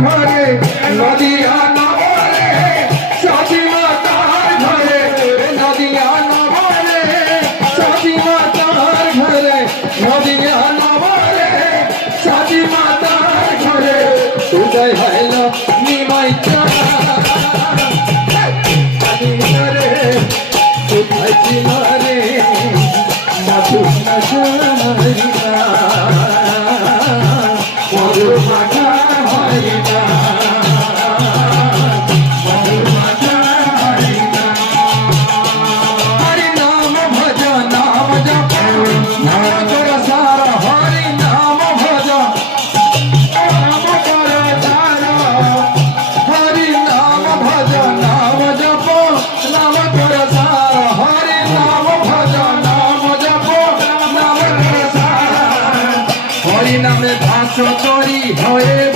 ঘরে নদিয়া নগরে সতী মাতার ঘরে নদিয়া নগরে সতী মাতার ঘরে নদিয়া নগরে সতী মাতার ঘরে উদয় হইল নিমাই ঘরে কোথায় ছিল রে মধু মধু মাখা হরিণা মধু মাখা হরিণা হরি নাম ভজ নাম জপ নাম কর সারা হরি নাম ভজ নাম কর সারা হরি নাম ভজ নাম জপ নাম কর সারা হরি নাম ভজ নাম জপ নাম কর সারা হরি নামে ভাষ করি হয়ে